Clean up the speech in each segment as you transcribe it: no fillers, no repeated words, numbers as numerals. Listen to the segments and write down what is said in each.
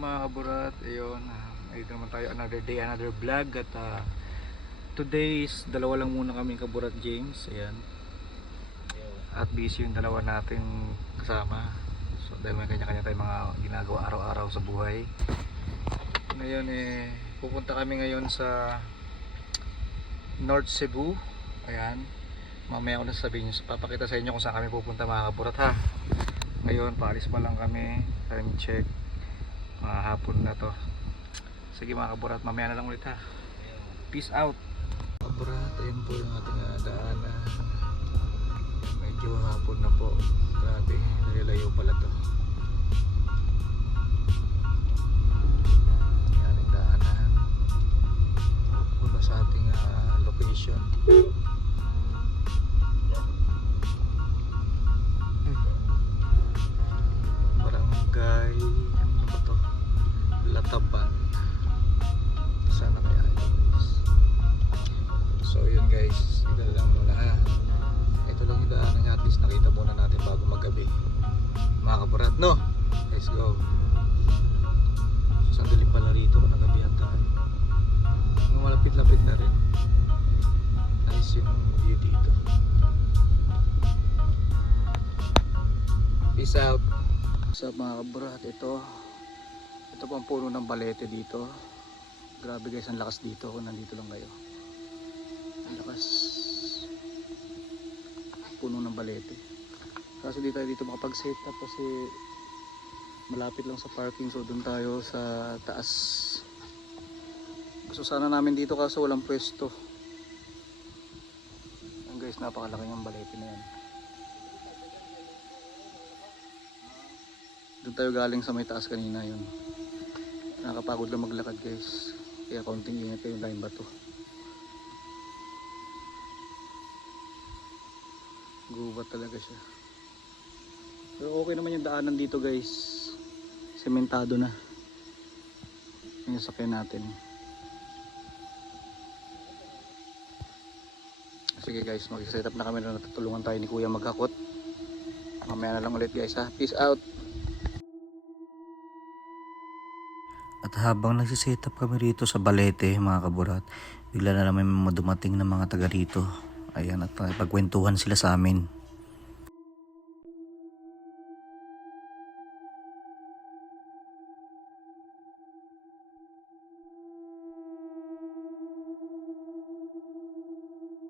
mga kaburat? Ayun, ito naman tayo, another day, another vlog. At today is dalawa lang muna kami kaburat, James. Ayan. At busy yung dalawa natin kasama. So dahil may kanya-kanya tayong mga ginagawa araw-araw sa buhay. Ngayon pupunta kami ngayon sa North Cebu. Ayan. Mamaya ko na sabihin, papakita sa inyo kung saan kami pupunta mga kaburat ha. Ngayon paalis pa lang kami, time check mga hapon na to. Sige mga kaburat, mamaya na lang ulit ha. Peace out kaburat. Ayun po yung ating daanan. Medyo hapon na po, grabe, nalilayo pala to. Yan ang daanan punta sa ating location. Barangay, ano ba to? Lataban. Sana kaya guys. So yun guys, ito lang muna ha. Ito lang yung daanan niya, at least nakita muna natin bago magabi mga kaburat, no? Let's go. So sandali pala rito kung nagabihan tayo. Malapit-lapit na rin. Nice yung view dito. Peace out. Sa mga kaburat, ito pang puno ng balete dito. Grabe guys, ang lakas dito kung nandito lang kayo. Ang lakas, puno ng balete. Kasi di tayo dito makapag-set up kasi malapit lang sa parking, so doon tayo sa taas. Gusto sana namin dito kaso walang pwesto. Ang guys, napakalaki ng balete na yan. Doon tayo galing sa may taas kanina yun. Nakakapagod lang maglakad guys. Kaya kaunting ingat yung daming bato. Gubat talaga siya. Pero okay naman yung daanan dito guys. Sementado na. Yung sakyan natin. Sige guys, mag-set up na kami na natutulungan tayo ni Kuya maghakot. Mamaya na lang ulit guys ha. Peace out. At habang nagsiset up kami rito sa balete mga kaburat, bigla na naman may dumating na mga taga rito. Ayan, at pagkwentuhan sila sa amin.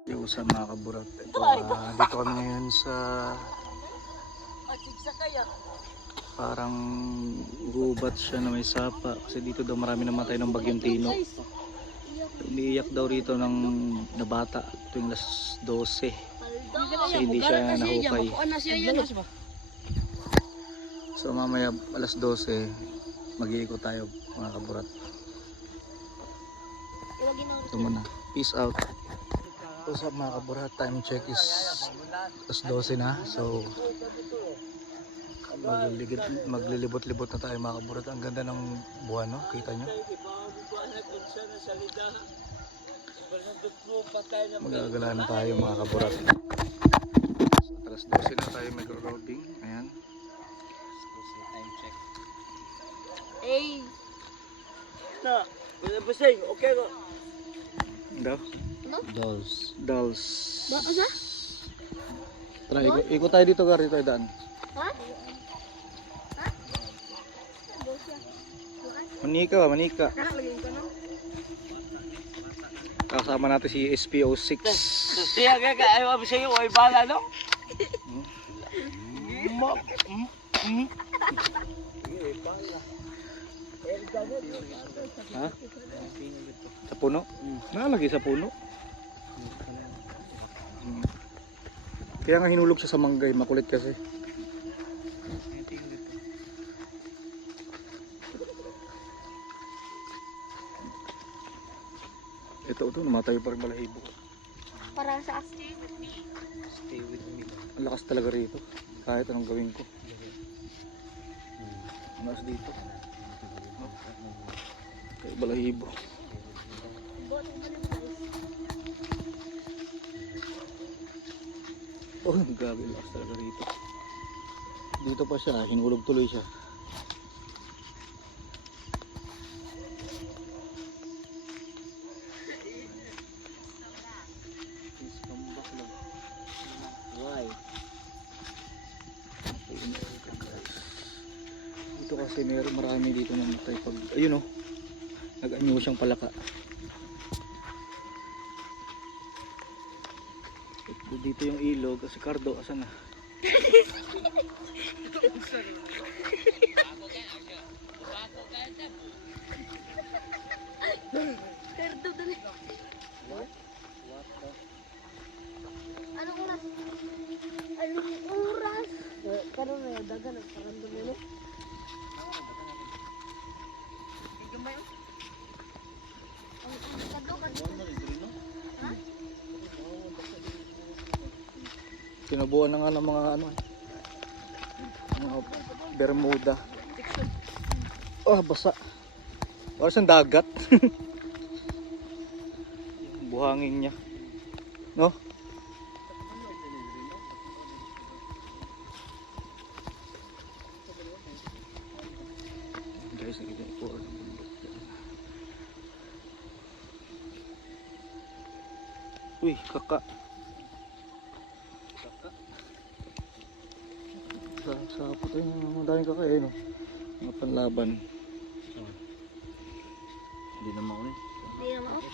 Yo, sa mga kaburat, dito kami ngayon sa parang gubat siya na may sapa kasi dito daw marami namatay ng bagyong Tino. Umiiyak daw rito ng nabata tuwing alas 12 kasi hindi siya nahukay. So mamaya alas 12 mag-iikot tayo mga kaburat. Ito muna. Peace out. So sa mga kaburat, time check is alas 12 na. So maglilibot-libot na tayo mga kaburat. Ang ganda ng buwan, no? Kita nyo? Magagala na tayo mga kaburat. Alas 12 na tayo mag-roading. Ayan. Time check. Hey! Na, busing, okay ko. Daw? Ano? Dolls. Ba, asa? Tara, ikot tayo dito, Gary. Tayo daan. Ha? Manika. Nakalagay ko na. Kasama natin si SPO6. Siya kaya ayaw mo sa'yo, ay bala no? Ha? Sa puno? Nakalagay sa puno. Kaya nga hinulog siya sa manggay, makulit kasi. Ito namatay pa rin balahibo. Para sa Stay with me. Ang lakas talaga rito. Kahit anong gawin ko. Mas dito. Kaya balahibo. Oh, grabe lakas talaga rito. Dito pa siya, hinulog tuloy siya. Kasi meron marami dito namatay pag, ayun oh, nag-anyo siyang palaka. Dito yung ilog, kasi Cardo, asan na? Perdo dali. Anong oras? Anong oras? Karon na dagan ang parandom yun. Gamay oh. Ang kadto kan. Ha? Tinabuan na nga ng mga ano, mga Bermuda. Oh, basa. Oras ang dagat. Buhangin niya. No? Guys, nakita niyo po ang bundok dyan. Uy, kaka. Sa puto yung daming kaka eh, no? Mga panlaban. Hindi naman ako eh. Di naman oh.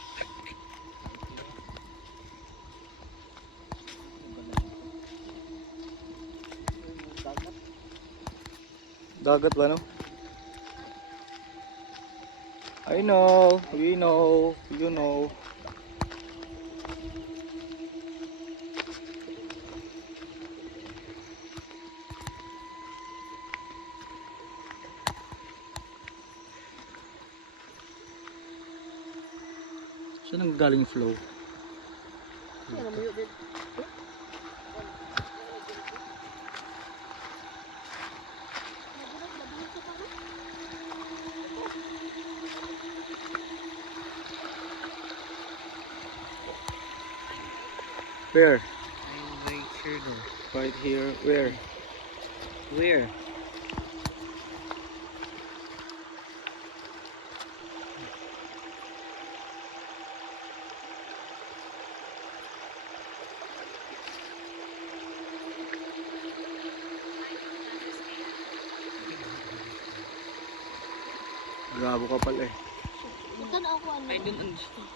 Dagat ba no? I know, we know, you know. Saan ang galing yung flow? Ano mo yun? Where? I'm right here though. Right here. Where? Where? Grabo ka pala eh. Ito na ako ano. I don't understand.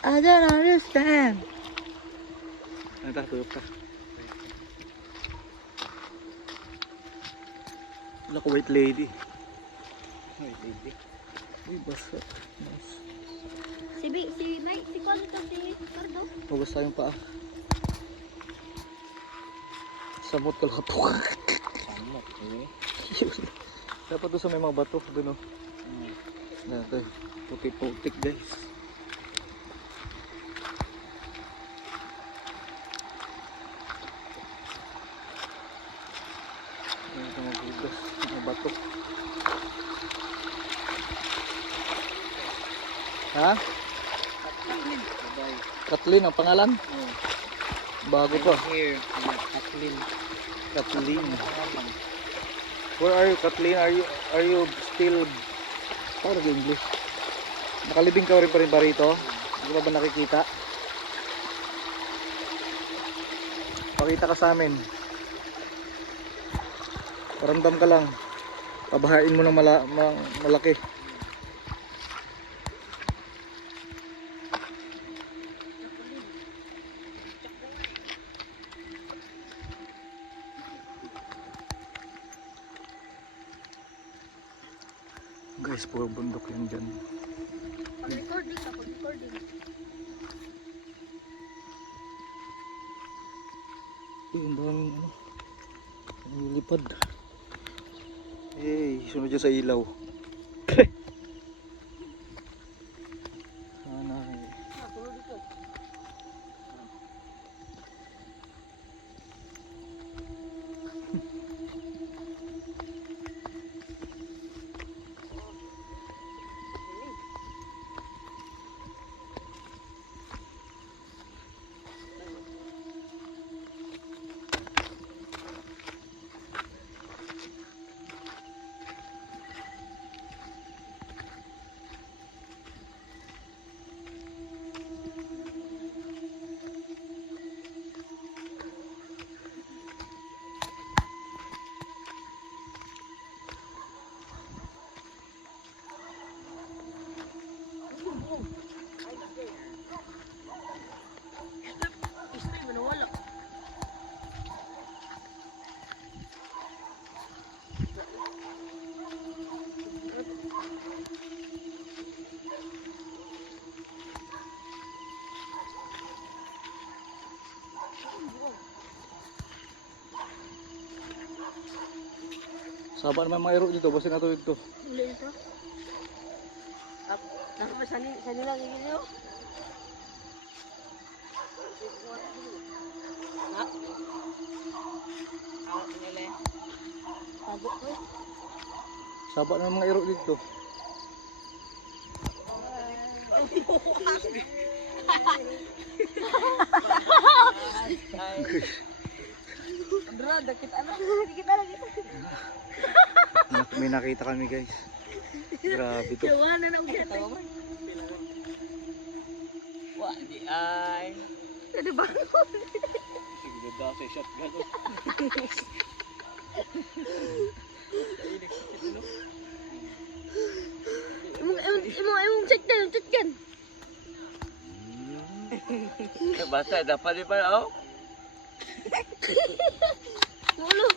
I don't understand. Ano ta? Tuyok ka. Wala ko white lady. White lady. Uy, basa. Nice. Si Mike, si Kwan ito si Cardo. Mabasa yung paa. Samot kalatok. Samot, eh. Dapat doon sa may mga bato. Doon o. Nato. Putik-putik guys. Ayan ito magugas. Mga bato. Ha? Kathleen ang pangalan? Bago pa. Here, Kathleen. Kathleen. Where are you, Kathleen? Are you still... Paano nag-English? Nakalibing ka rin pa rin ba rito? Hindi ka ba nakikita? Pakita ka sa amin. Paramdam ka lang. Pabahain mo ng malaki. Guys, puro bundok yan dyan. Pag-recording ka, pag-recording. Uy, ang daming ano. Ang lipad. Hey, sunod dyan sa ilaw. Sana eh. Tulog dito. Saba naman mga iro dito, basta natulog to. Hindi ito. Nasa sa nila gigil nyo? Ha? Awak nila eh. Sabo ko eh. Saba naman mga iro dito. Andra, dakit anak. Dakit anak ito. May nakita kami guys. Grabe to. Jawa na ugat. Wah, di ay. Ada bangun. Sige daw sa shotgun. Emong check kan. Basta dapat di pa oh. Mulu.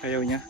Ayaw niya.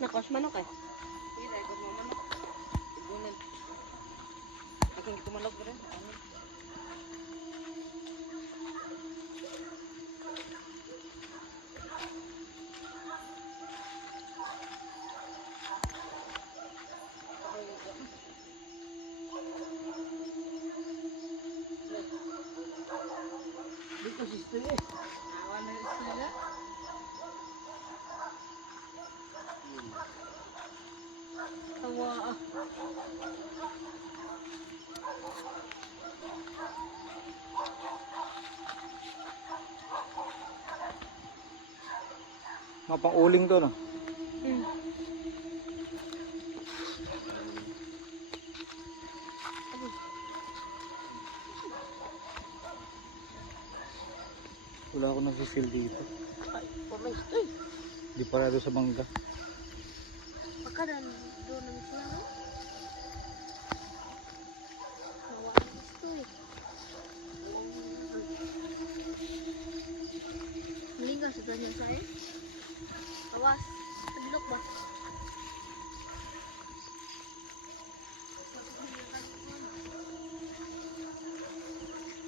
Nakos manok eh. Hindi ko mo manok. Ibunin. Aking kumalog rin. Dito sister eh. Awan na sila. Tawa. Mapang uling to no. Wala ako nasi-feel dito. Ay, pamay ito eh. Di parado sa bangga. Pagkadan doon ng sila no? Tawa ang gusto eh. Melinggas ito niya sa eh. Awas. Tagilok ba?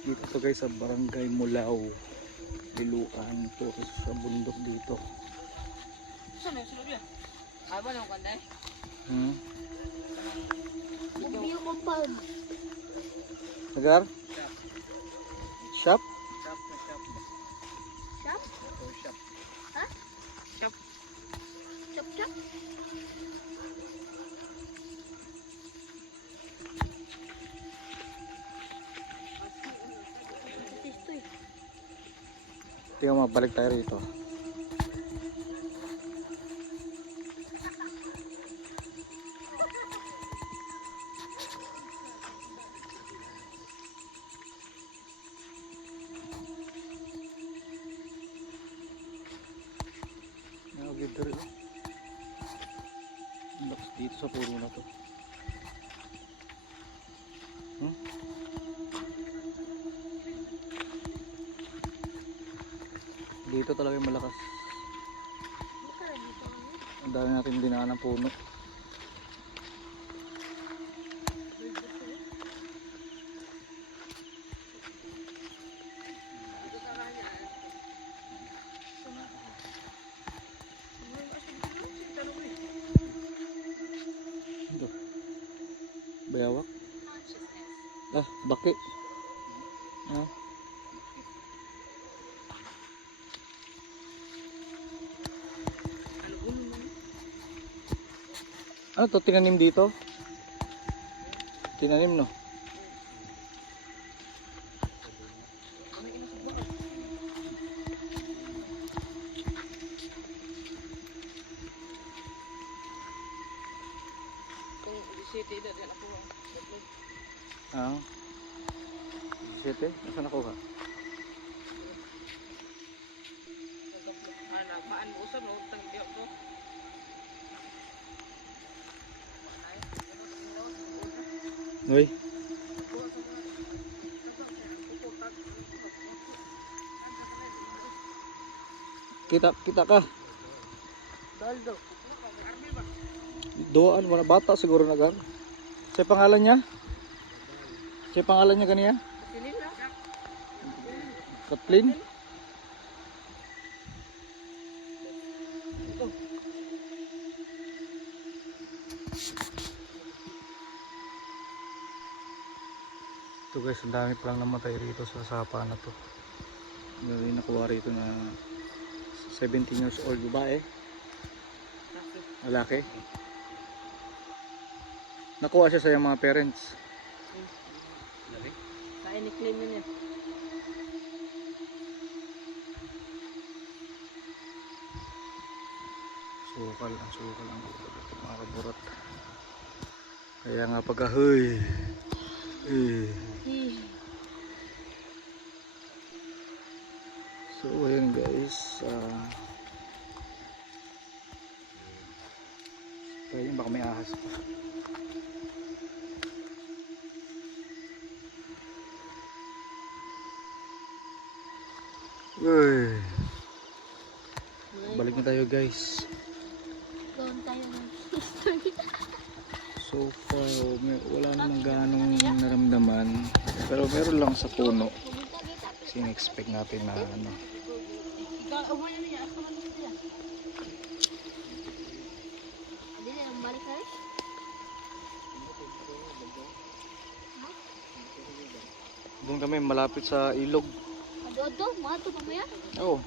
Dito to guys sa Barangay Mulao. Iluan to sa bundok dito. Saan yung sunod yan? Ay ba nang kanday? Bugbiyo compound. Agar? Shop? Shop na shop ba? Shop? Or shop? Ha? Shop. Chop chop? Ito eh. Tingnan mo, balik tayo rito. Dito rin. Lakas dito sa puro na to. Dito talaga yung malakas. Buka na dito. Ang dami natin dinaan ng puno. Ito. Bayawak. Ah, baki. Ah. Ano to, tinanim dito? Tinanim, no? City dah dia nak keluar. Ah. Sete, nasaan nakuha? Anak maan mo usap no tang dia tu. Uy, kita ka. Daldo. Doan, wala bata siguro nagar. Sa pangalan niya? Sa pangalan niya kaniya? Sini lah. Kathleen? Ito guys, ang dami palang namatay rito sa sapa na to. May nakuha rito na 17 years old babae. Lalaki. Nakuha siya sa iyang mga parents. Saya ni claim niya. Sukal ang mga kaburat. Kaya nga pagkahoy. So ayan guys, ayun baka may ahas pa. Uy. Balik na tayo guys. Doon tayo ng history. So far wala namang ganong naramdaman, pero meron lang sa puno. Kasi in-expect natin na ano. Ikaw, umaya niya. Ako man siya. Hindi na, balik na rin. Doon kami malapit sa ilog. Adodo, mga ito mamaya. Oo.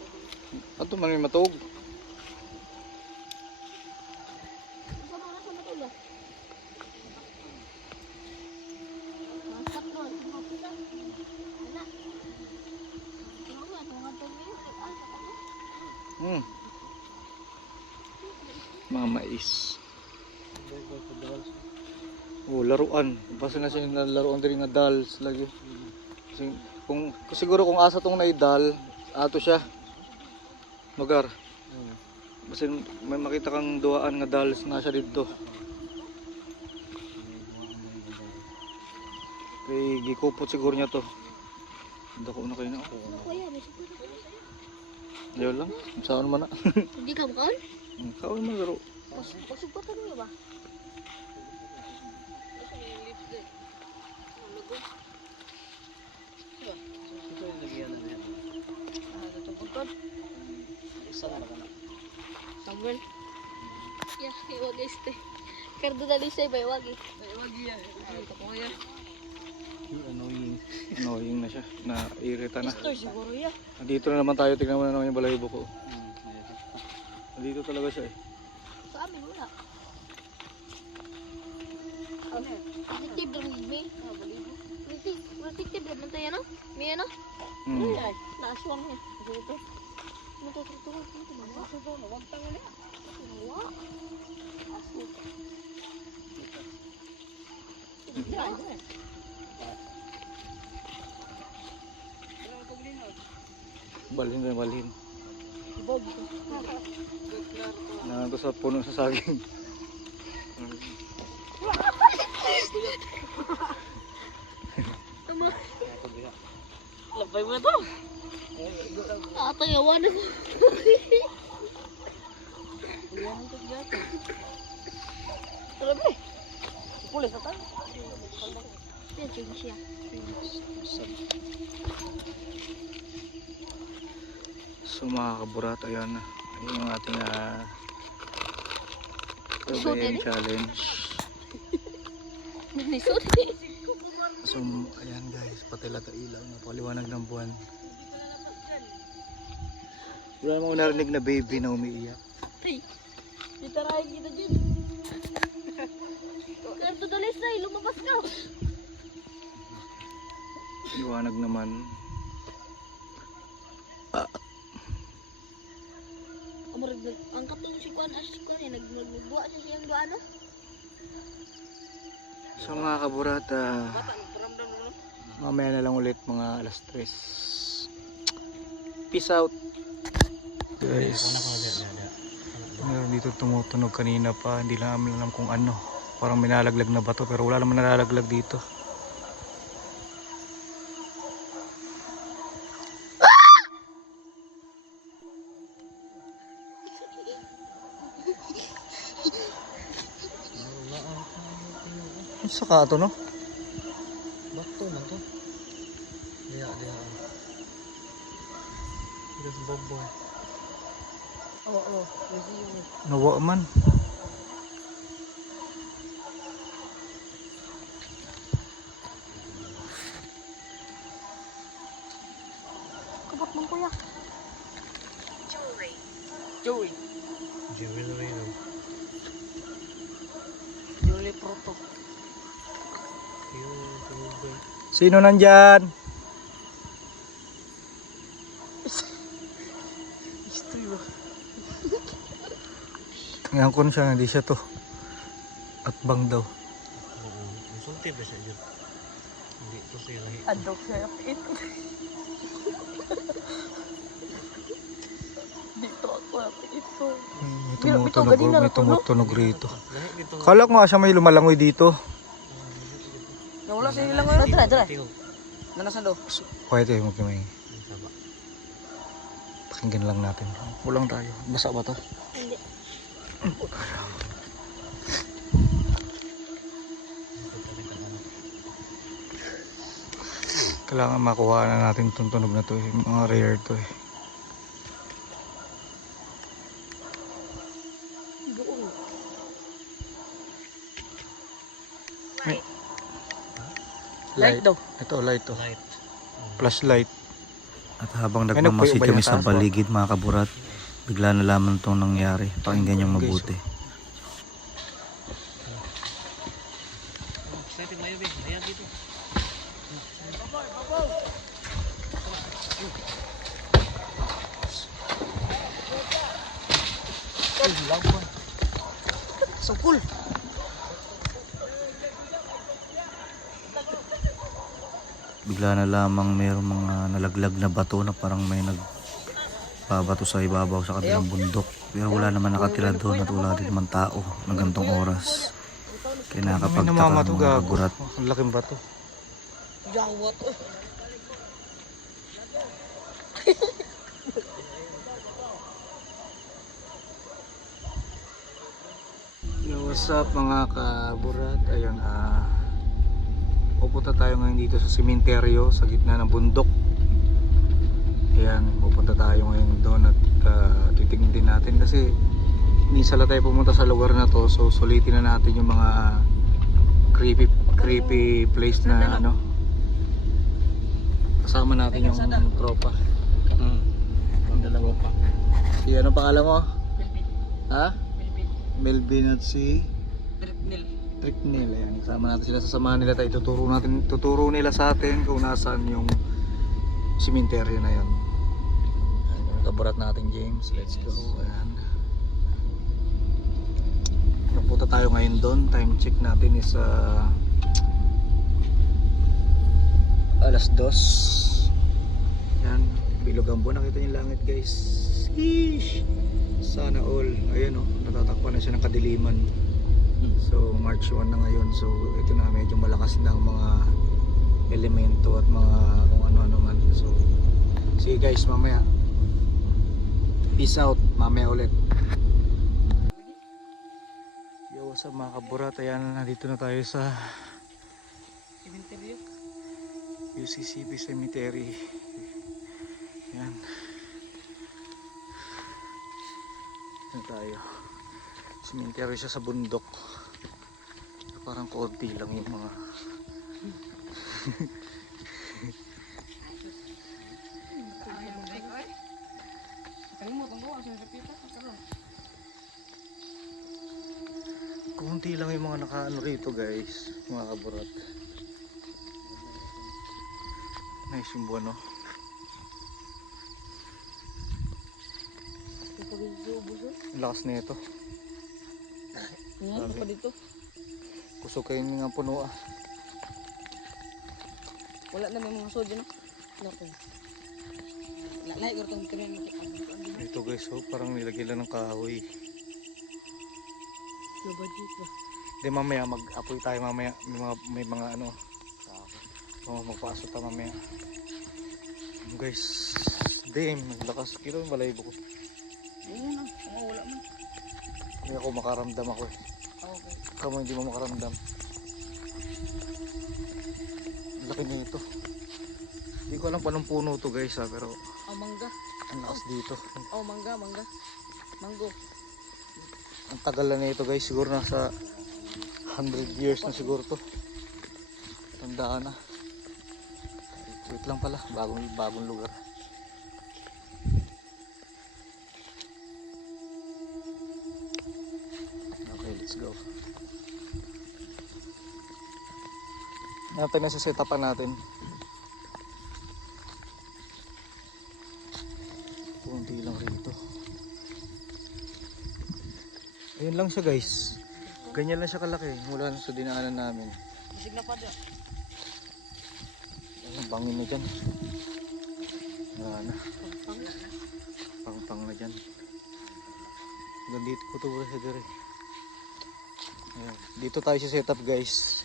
Ato man may matug. Ikaw mga nasa matulog. Masak doon, mga pula. Anak. Tingnan mo, mga ito ngayon. Ah, saka mo. Mga mais. Oh, laruan. Basta na siya laruan din na dolls lagi. Kasi kung siguro kung asa tong naidal, ato siya. Lugar. Basta may makita kang duaan nga dolls na siya dito. Kay gikupot siguro niya to. Dako na kayo na ako. Ano kuya, may support ako sa'yo. Ayun lang. Saan man na. Hindi ka makaon? Kaon man laro. Pasupport ano ba? Samuel. Ya, iwag este. Kardo dali sa iba, iwag eh. Wagi ya. Ito ko ya. Annoying na siya. Na-irita na. Ito siguro ya. Dito na naman tayo. Tingnan mo na naman yung balahibo ko. Dito talaga siya eh. Sa amin, wala. Positive lang yun, may. Positive lang tayo, no? May ano? Hmm. Naaswang niya. Ito. Matututulog dito, mama. Wag tangan ya. Wala. Aso. Balhin na balhin. Bog. Nandito sa puno sa saging. Tama. Labay mo to. Atayawan ko. Yan ang tagyato. Alam mo. Pulis na tayo. Yan, change siya. So mga kaburat, ayan yung ating Suot surveying yan eh. challenge. Nisot. So ayan guys, pati lata ilaw, napaliwanag ng buwan. Wala mo narinig na baby na umiiyak. Hey, ditarahin kita dyan. Kanto dalis na, lumabas ka. Liwanag naman. Angkat din si Kwan, nagbuwa siya siyang doon, ano? So mga kaburat, Bata, nagparamdam mo no? mamaya na lang ulit mga alas 3. Peace out guys. Meron dito tumutunog kanina pa, hindi lang namin alam kung ano. Parang may nalaglag na bato pero wala naman nalalaglag dito. Ano sa kato no? Bato man to. Diya. Gas bobo. Oo. Nawa man. Kabot mong kuya. Joey. Jewelry no. Joey Proto. Sino nandyan? Isto yun. Ngayon ko siya, hindi siya to. At bang daw. Sulti ba siya dyan? Hindi to siya lahi. Adok siya ito. Dito ako ito. May Bito, tumutunog, ganina may na to, no? tumutunog rito. Lahi dito. Kala ko nga siya may lumalangoy dito. Nawala sa ilang ngayon. Tara. Tingog. Nanasan do? Quiet eh, magkamay. Ang saba. Pakinggan lang natin. Pulang tayo. Basa ba to? Hindi. Kailangan makuha na natin itong tunog na to. Mga rare to eh. Buong. Light daw. Ito, light to. Light. Flashlight. At habang May nagmamasid nagpuyo ba kami yung sa taas, paligid mga kaburat, bigla na lamang itong nangyari. Pakinggan niyong mabuti. Excited mayo ba? Ayan dito. So cool. Bigla na lamang mayroong mga nalaglag na bato na parang may nagbabato sa ibabaw sa kabilang bundok. Pero wala naman nakatira doon at wala din naman tao ng gantong oras. Kaya May nakakapagtaka namamato ng mga gago. kaburat. Ang laking bato. Jawat. Yo, what's up mga kaburat? Ayun, pupunta tayo ngayon dito sa sementeryo sa gitna ng bundok. Ayan, pupunta tayo ngayon doon at titignan din natin kasi minsan lang tayo pumunta sa lugar na to, so sulitin na natin yung mga creepy place na ano. Kasama natin yung tropa. Ang dalawa pa. Si ano pangalan mo? Ha? Melvin at si Tricknil. Ayan, kasama natin sila, sasamahan nila tayo. Tuturo nila sa atin kung nasaan yung sementeryo na yun. Ayan, yung kaburat natin James. Let's go. Ayan. Napunta tayo ngayon doon. Time check natin is alas 2. Ayan, bilog ang buwan. Nakita niyo yung langit guys. Sheesh! Sana all. Ayan o, natatakpan na siya ng kadiliman. So March 1 na ngayon. So ito na, medyo malakas na ang mga elemento at mga kung ano-ano man. So Sige guys, mamaya. Peace out, mamaya ulit. Yo, what's up mga kaburat? Ayan, nandito na tayo sa Cementerio. UCCP Cemetery. Ayan. Dito tayo. Cemetery siya sa bundok. Parang konti lang yung mga konti lang yung mga nakaano rito guys, mga kaburat. Nice yung buwan, no? Ang lakas na ito. Ano pa dito? Kusog kayo nga puno ah. Wala na may mga sodyo na. Lako. Lahat ko itong kami ang Ito guys, oh, parang nilagyan lang ng kahoy. budget ba? Hindi, mamaya mag-apoy tayo mamaya. May mga ano. Oh, magpasok tayo mamaya. Guys, damn, naglakas. Kilo yung balaybo ko. Ayun na. Wala man. Hindi ako makaramdam ako eh. Okay. Kamu hindi mo makaramdam. Laki na ito. Hindi ko alam kung anong puno to guys ha, pero Mangga. ang lakas dito. Mangga. Mango. Ang tagal na ito guys, siguro nasa 100 years na siguro to. Tandaan na. Wait lang pala, bagong lugar. Okay, let's go. Natin na sa setupan natin. Kunti lang rito. Ayun lang siya guys. Ganyan lang siya kalaki. Mula sa dinaanan namin. Bisig na pa dyan. Ayun, bangin na dyan. Wala na. Pang na dyan. Gandito ko ito sa dire. Ayan. Dito tayo sa setup guys.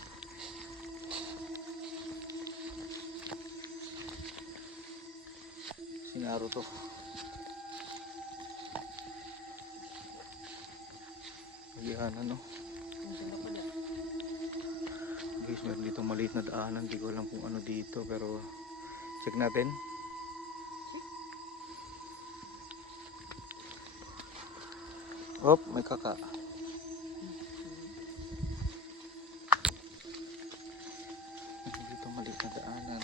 Sinaro to. Ayan, ano. Guys, meron dito maliit na daanan. Hindi ko alam kung ano dito, pero check natin. Hop, may kaka. Dito maliit na daanan.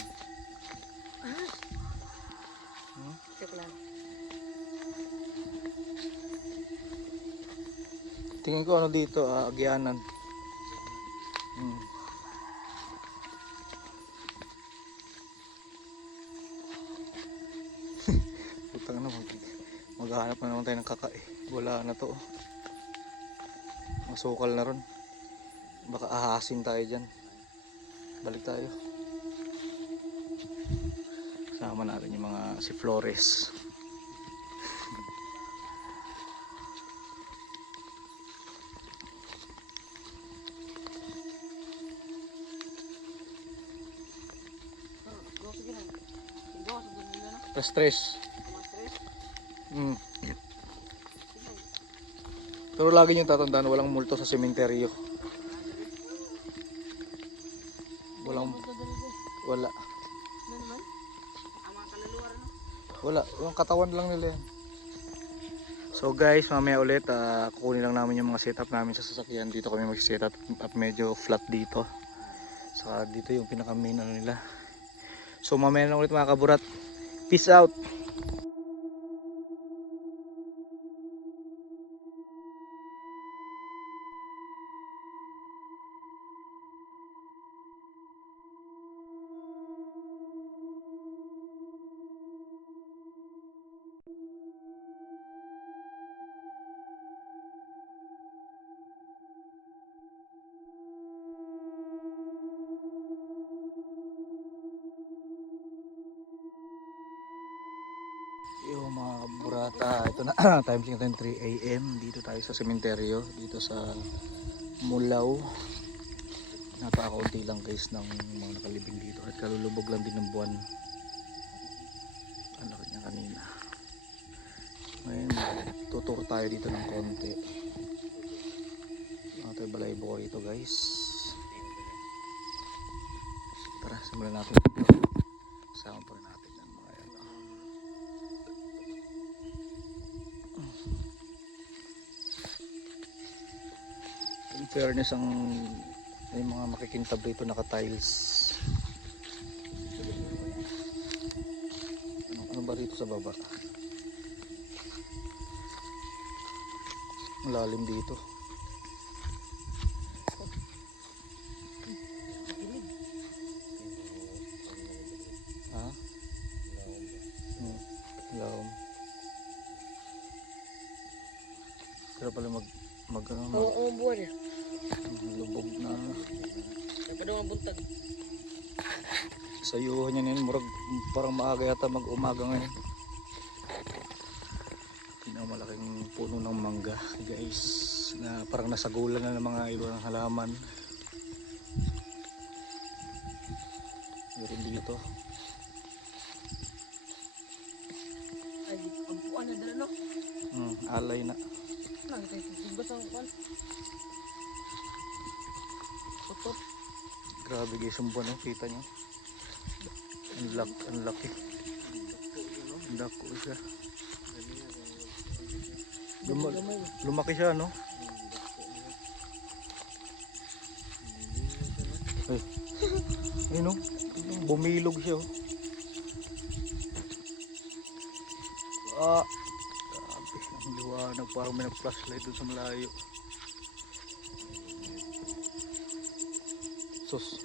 Check lang. Tingin ko ano dito, agyanan. Putang na, maghahanap na naman tayo ng kaka eh. Wala na to. Masukal na ron. Baka ahasin tayo dyan. Balik tayo. Sama natin yung mga si Flores. Sige na. Tinggo, sabihin nila na. Stress. Stress. Pero lagi nyo tatandaan, walang multo sa sementeryo. Wala. Ano naman? Ang mga kaluluwa rin. Wala. Yung katawan lang nila yan. So guys, mamaya ulit, kukunin lang namin yung mga setup namin sa sasakyan. Dito kami mag-setup at medyo flat dito. Saka dito yung pinaka main ano nila. So mamaya lang ulit mga kaburat. Peace out! Yung mga burata, ito na time check natin 3 AM dito tayo sa sementeryo, dito sa Mulaw. Napakaunti lang guys ng mga nakalibing dito at kalulubog lang din ng buwan. Ano kanina. Ngayon, tuturo tayo dito ng konti. Ito yung balay buko rito guys. Tara, simulan natin ito. Sama pa rin natin ng mga yan. In fairness, may mga makikintab dito naka-tiles. Ano ba rito sa baba? Ang lalim dito. Ha? Laom. Kaya pala Oo, buwan eh. lubog na Napada mga buntag. sayuhan niya yun. Parang maaga yata mag-umaga ngayon. Malaking puno ng mangga guys, na parang nasagulan na ng mga ibang halaman. Meron dito. Ay, ang puwan na dala, no? Alay na. Nakita yung sugas ang puwan. Putot. Grabe guys yung buwan, kita nyo. Ang laki. Ang dako siya. Lumaki siya, no? Ay, ay no? Bumilog siya, oh. Grabe, ang liwanag. Parang may nag-flashlight dun sa malayo. Sus,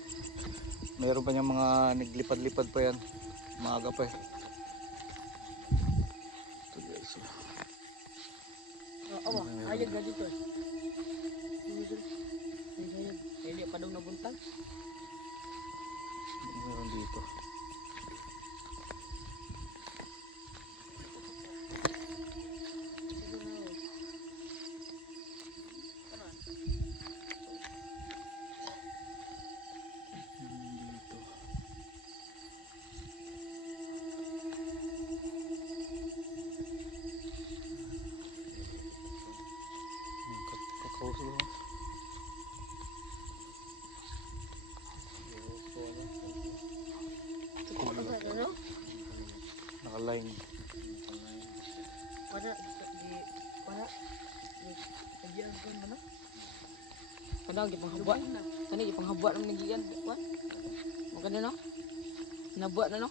mayroon pa niyang mga naglipad-lipad pa yan. Maaga pa eh. Ito guys, oh. Awa, hayag na dito eh. Hayag. Hindi pa daw nabuntag. Meron dito. Dito. Kakausap mo. Ano? Naka-line. Para nagiyan ko na. Kada gipanghabwa. Kani gipanghabwa nang nagiyan, wan. Magano no? Nabuat na no?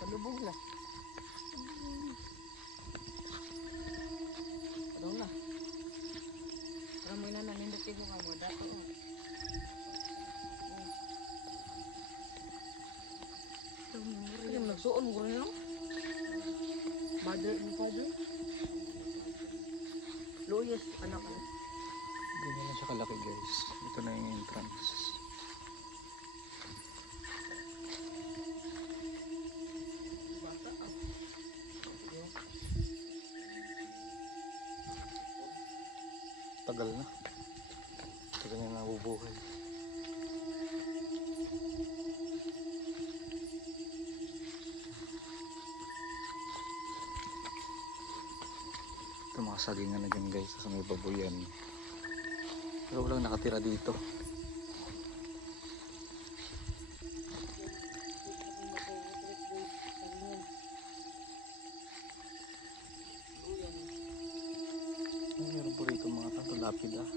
Kalubog na. Ano na? Para mo na nindot ko ka mo dato. Kaya nagsuon ko rin no? Mother and father. Luyas, anak ka. Ganyan lang siya kalaki guys. Ito na yung entrance. Tagal na. Tagal na nabubuhay. Ito mga sagingan na dyan guys sa may baboyan. Pero walang nakatira dito. Ay, meron po rito mga tanto lapid ah.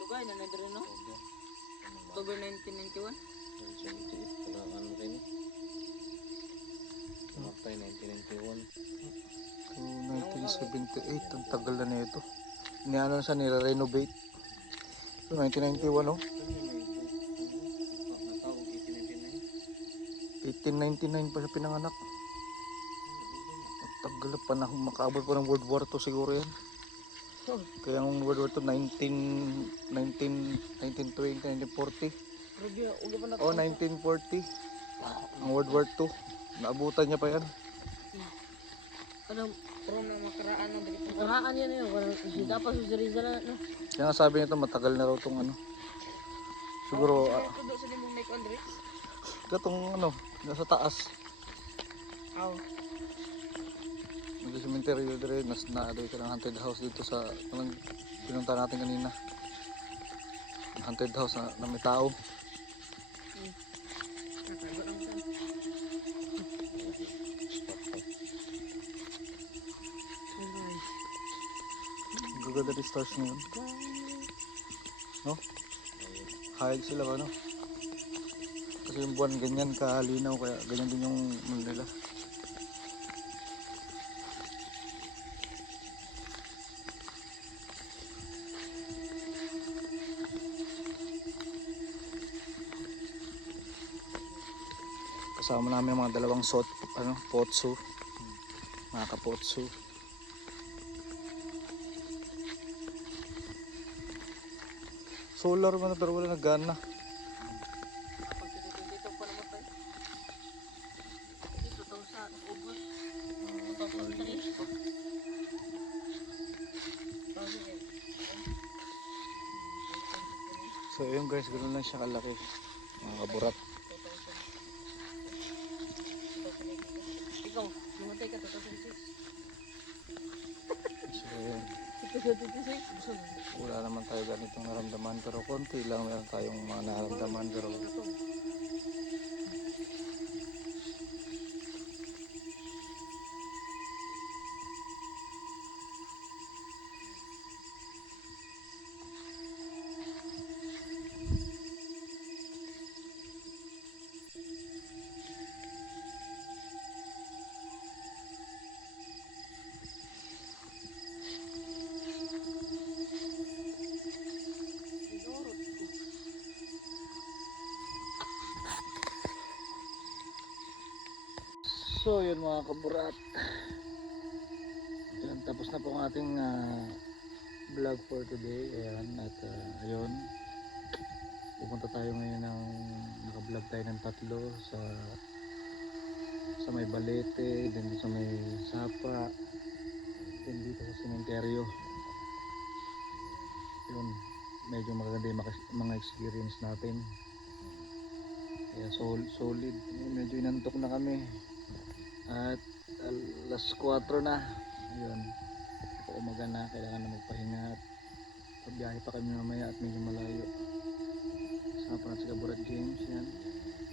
Lugay na nadre no? October 1991. Ano rin eh. Namatay 1991. So, 1978, ang tagal na nito. Iniano siya, nire-renovate. So, 1991 oh. 1899 pa siya pinanganak. Ang tagal na panahon, makaabot po ng World War II siguro yan. Kaya ang World War II, 1920, 1940. Oh, 1940. Ang World War II. Naabutan niya pa yan. Ano, pero na makaraan na dito. Makaraan yan yun. Dapat sa Rizal na. Kaya nga sabi nito, matagal na raw itong ano. Siguro, Tudo sa limong Mike Andres. katong ano, nasa taas. Aw. Nag-cemetery dire, nas naadoy ka ng haunted house dito sa kanang pinunta natin kanina. Haunted house na may tao. Nakago lang sa. Aray. Gaganda di stars ngayon. No? Hayag sila ba, no? Kasi yung buwan ganyan kalinaw, kaya ganyan din yung ano nila. Kasama namin yung mga dalawang potso. Mga kapotso. Solar man pero wala nagana. Pag dito pa namatay. Dito daw sa ubos. 2003. So yun guys, ganoon lang siya kalaki. Mga kaburat. Ikaw, lumatay ka 2006. So yun. 2026. Gusto mo? Wala naman tayo ganitong naramdaman pero konti lang meron tayong mga naramdaman pero so yun mga kaburat. Yan, tapos na po ang ating vlog for today. Ayan, at ayun, pupunta tayo ngayon ng naka-vlog tayo ng tatlo sa may Balete, then sa may Sapa, then dito sa sementeryo. Yun, medyo maganda yung mga experience natin. Kaya solid. Medyo inantok na kami. At alas 4 na. Ayun. Umaga na, kailangan na magpahinga. At pabiyahe pa kami mamaya at medyo malayo. Sapa na sa Kaburat James. Yan.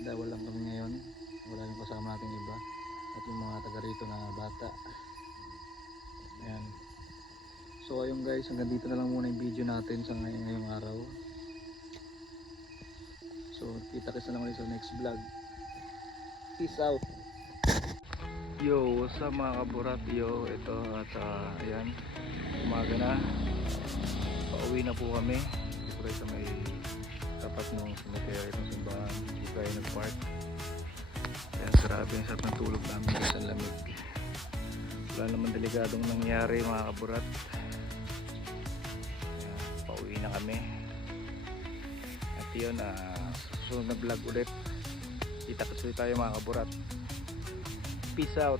Dawal lang kami ngayon. Wala yung kasama natin iba. At yung mga taga rito na bata. Ayan. So ayun guys, hanggang dito na lang muna yung video natin sa ngayong araw. So kita-kits na lang ulit sa next vlog. Peace out. Yo, what's up mga kaburat? Yo, ito at ayan, umaga na. Pauwi na po kami. Dito sa may tapat ng cemetery ng simbahan. Dito tayo nag-park. Ayan, grabe ang sarap ng tulog namin sa lamig. Wala naman delikadong nangyari mga kaburat. Ayan, pauwi na kami. At yun, susunod na vlog ulit. Kita-kits tayo mga kaburat. Peace out.